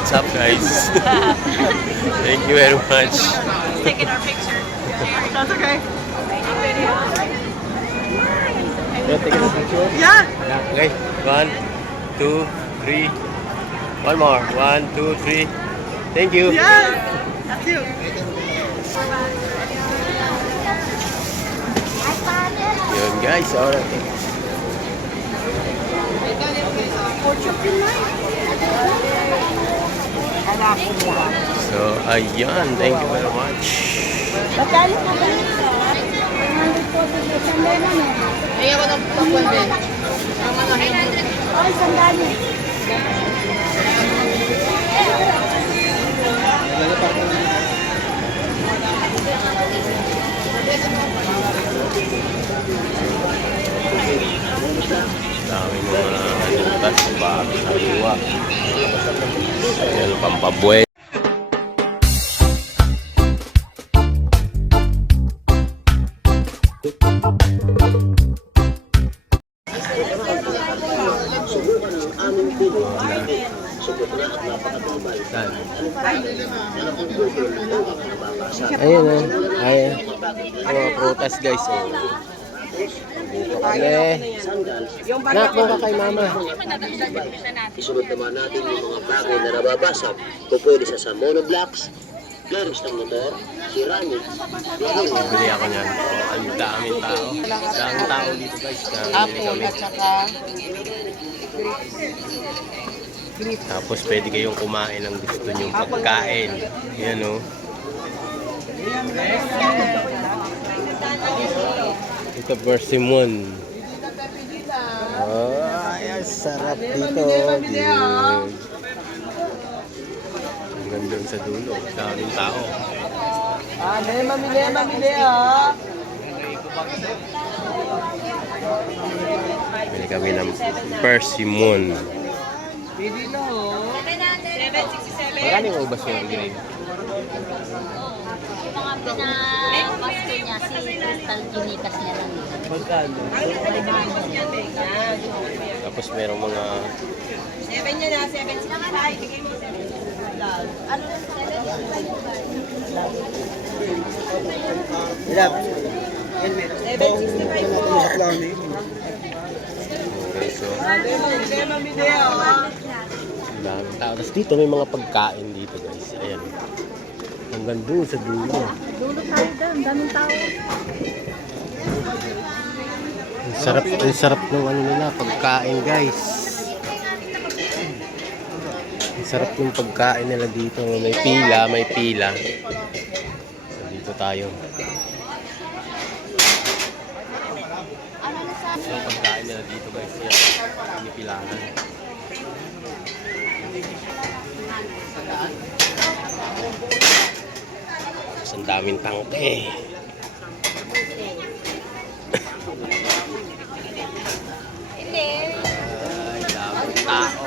what's up, guys. Thank you very much. Taking our picture. That's okay. Take a picture? Yeah. Yeah, okay. 1, 2, 3. One more. 1, 2, 3. Thank you. Yes. That's you. Yun, guys. Alright. So, ayan. Thank you very much. Magkano po ba? 100 po sa sandali naman. Ay, ako ng pakwan din. Ang ano, 100. Ay, sandali. Dami mga nalutas sa bag, sa liwa. Ayan, pampabuhay. Ayun o. Ayun. Mga prutas, guys. Oh. Dito kami. Nak, doon ka kay mama. Isunod naman natin yung mga bagay na nababasag kung pwede sa monoblocks, bearings ng motor, ceramic, Bili ako niyan. Oh, ang daming tao. Daming tao dito, guys. Bili kami. Tapos pwede kayong kumain ng gusto nyong pagkain. Yan o. Ito persimmon. Oh, ay, sarap dito. Yun. Hanggang doon sa dulo. Daming tao. Mamili ah. Bili kami ng persimmon. Pwede na ho. 767. Marami mo ba siya rin? Yung mga pinamasko niya, si Crystal Ginikas niya lang. Magkano? Tapos merong mga 7 niya na, 765. Bigay mo 765. Ano? Ilan? 765. okay, so Mamili ah. ang daming tao. Tapos dito may mga pagkain dito, guys. Ayan. Hanggang doon sa dulo. Dulo tayo doon, daming tao. Ang sarap ng ano nila, pagkain, guys. Ang sarap ng pagkain nila dito. May pila. So, dito tayo. So, pagkain nila dito, guys. Yan. Pinipilangan. Tapos ang daming tangke. Ay, daming tao.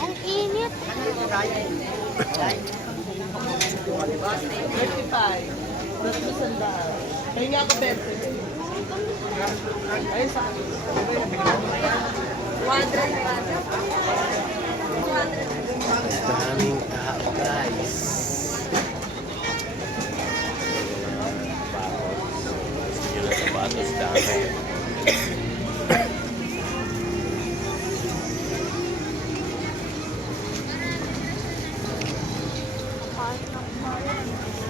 Ang init. 35. Kaya nga ako 20. Ay, sa akin. 200. Daming tao, guys. Sige na sapatos, dami.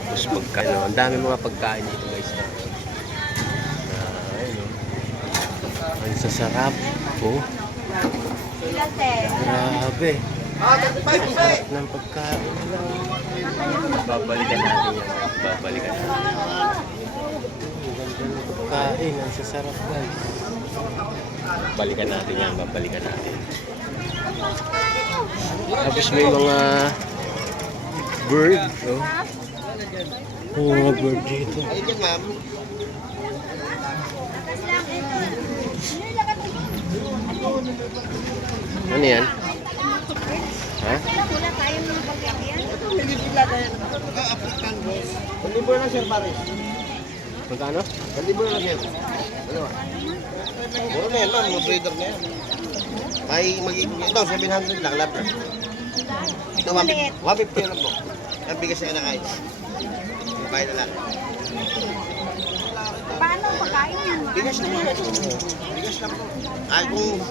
Tapos pagkain, no? Ang dami mga pagkain dito, guys. Ayun, no? Ang sasarap. Oh, grabe. Sarap ng pagkain nila. Babalikan natin yan. Babalikan natin. Ang ganda ng pagkain. Ang sasarap, guys. Balikan natin yan. Babalikan natin. Tapos may mga bird. Oh. May mga bird dito. Ano yan? Ha? Wala tayo mga pagyakyan. Libo na sir, Paris. Magkano? Libo na sir. Ano? Mura na yan, ma'am. Mga breeder na yan. May mag-ibig ito, 700 lang, lab na. Ito, 150 lang po. Ang bigas na kinakain. Yung bahay na lang. Paano pagkain yan? Bigas lang po. Bigas lang po. Ay, kung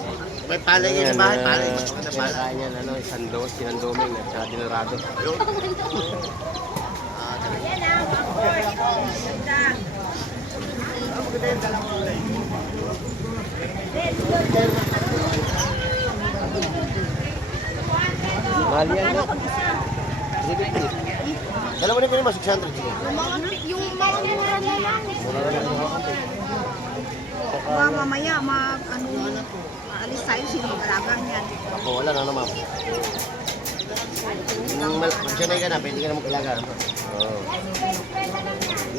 may palay yan sa bahay, palay. Mas maganda palay. Kinakain yan, ano, sandos, sinandoming, at saka dinarado. Yan ah, ganda. Mahal yan, no? Dalawa na pinima, 600. Sige. Yung mga mura na lang. Mamaya, alis tayo sinigalagan yan. Ako, wala na naman. Nang magsanay ka na, pwede ka na mag-alaga. Oo.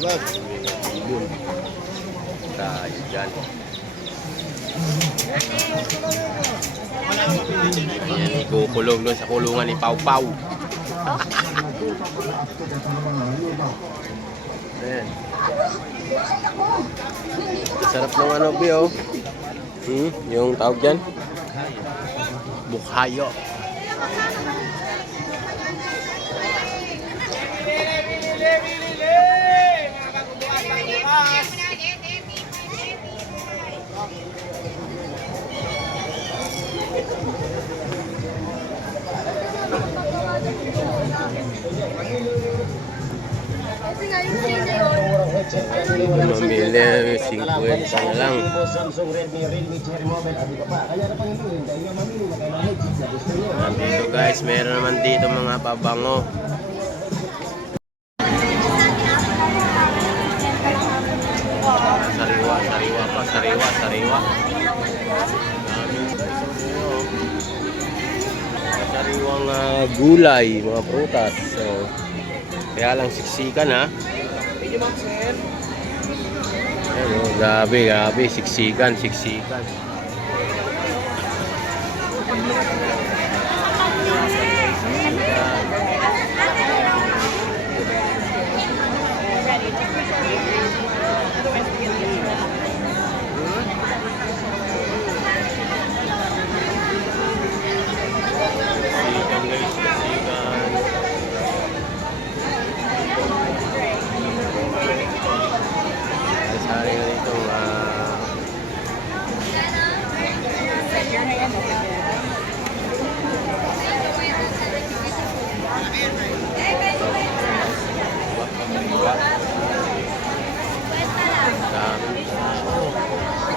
Diba? Yun. Tayo dyan. Ayan, ikukulong doon sa kulungan ni Pau Pau. Ayan. Sarap ng ano, Bio. Yung tawag dyan? Bukhayo. Mamili, 50 na lang. Samsung, Redmi, Realme, Cherry Mobile, at iba pa. Kaya na panginoon, dahil nga mamili na kayo ng headset na gusto nyo. Dito guys, meron naman dito mga pabango. Sariwa, sariwa pa, sariwa, sariwa. Sariwang gulay, mga prutas. So, kaya lang siksikan ha. Ayan, oh, grabe, grabe, siksikan, siksikan.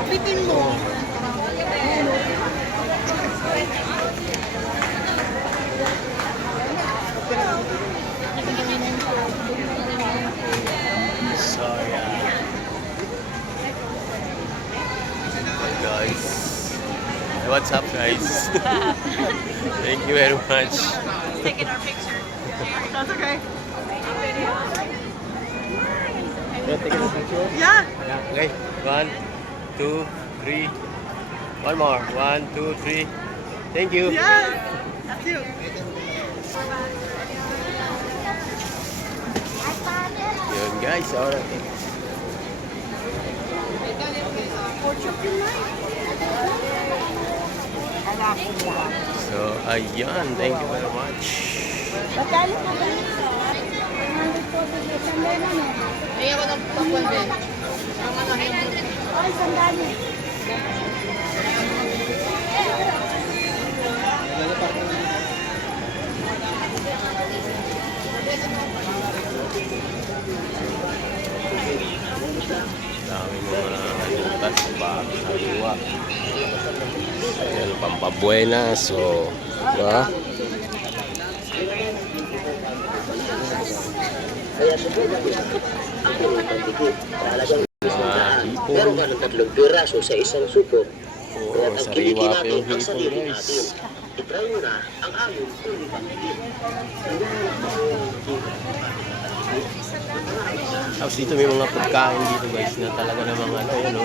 Bitin mo. So yeah. Hey guys. Hey, what's up guys? Thank you very much. Taking our picture. That's okay. Take a picture? Yeah. Yeah, okay. 1, 2, 3. One more. 1, 2, 3. Thank you. Yeah. That's you. Yun guys, alright. So, ayan. Thank you very much. Magkano ka ba? 100 po sa sandali na. Ay, ako ng papunde. Ay, sandali. Dami mga halutas, bak, haliwa. Ayan, pampabuena. So, diba? Kaya subukan nyo. Ito ang pagdikit. Talagang Hipon. meron ka ng 3 piraso sa isang supot. Oo, Kaya ang sariwa pa natin yung ang hipon sarili guys. natin. I-try mo na ang aming fully pagdikit. Tapos dito may mga pagkain dito guys na talaga namang ano yun, no?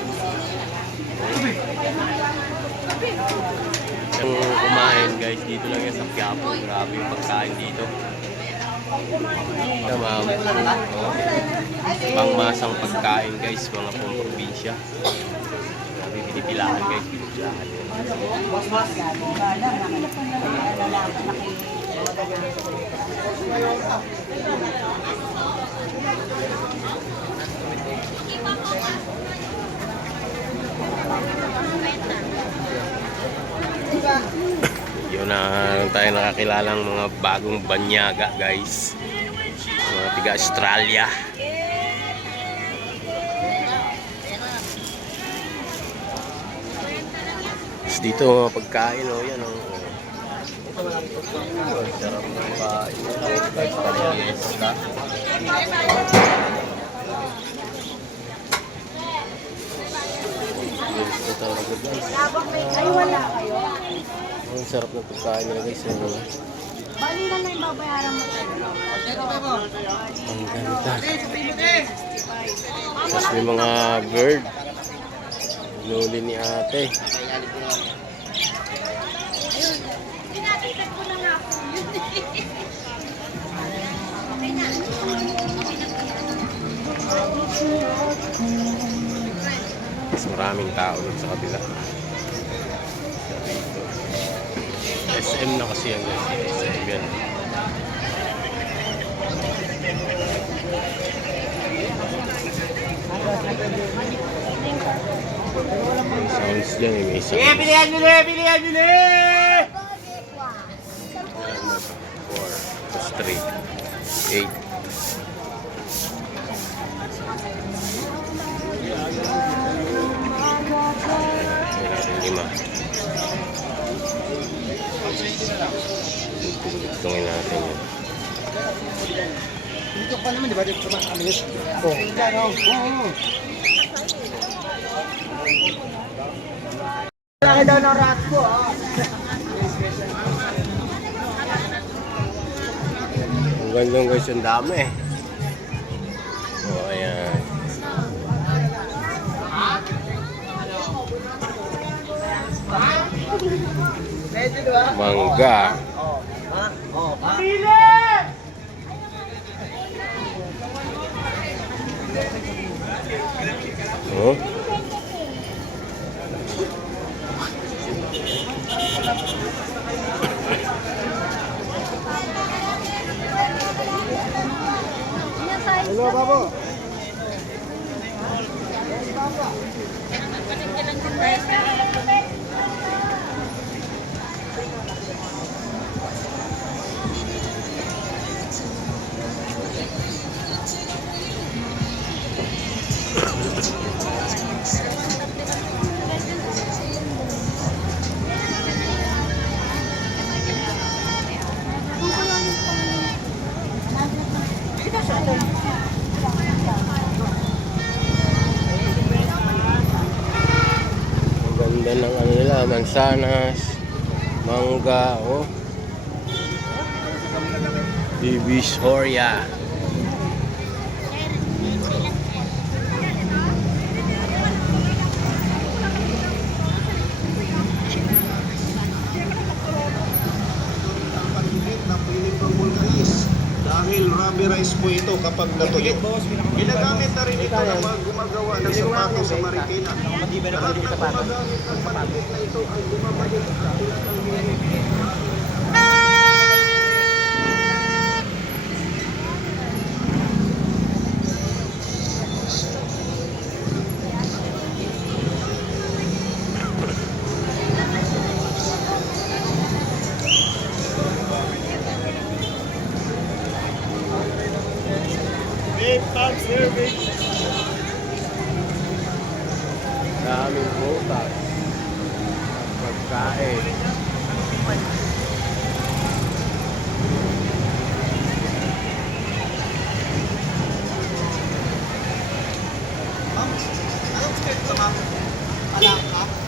Kumain guys, dito lang yan sa Quiapo. Grabe yung pagkain dito. Tama. Pangmasang pagkain guys, mga pong probinsya. Grabe, pinipilahan guys, pinipilahan. Yun na tayo nakakilalang mga bagong banyaga guys, mga tiga Australia. Tapos dito mga pagkain yan sarap ng kain guys, paliesta. Ito talaga guys. Ay, wala kayo. Ang sarap ng pagkain nila guys. Bali na lang yung babayaran mo. Ang ganda. Tapos may mga bird. Luli ni ate. Pinatitan ko na nga po. Mas maraming tao dun sa kabila. SM na kasi yan guys. SM yan. Sounds dyan eh. May sounds. Bilihan nyo na! Bilihan nyo na! 4 plus 3 8. Lima. Tungin natin yun. Dito pa naman, di ba? Dito pa kami. Oo. Laki daw ng rat ko, Ang gandang guys, yung dami eh. Ayan. Mangga. Oh. Hello, babo. Ang ganda ng ano nila, mansanas, mangga, oh. Divisoria. Dahil rubber rice po ito kapag natuyo. Ginagamit na rin ito ng mga gumagawa ng sapatos sa Marikina. Lahat ng gumagamit ng paligid na ito ay gumamagit sa ilang Daming butas. Pagkain. Anong split ka, ma'am? Palangka?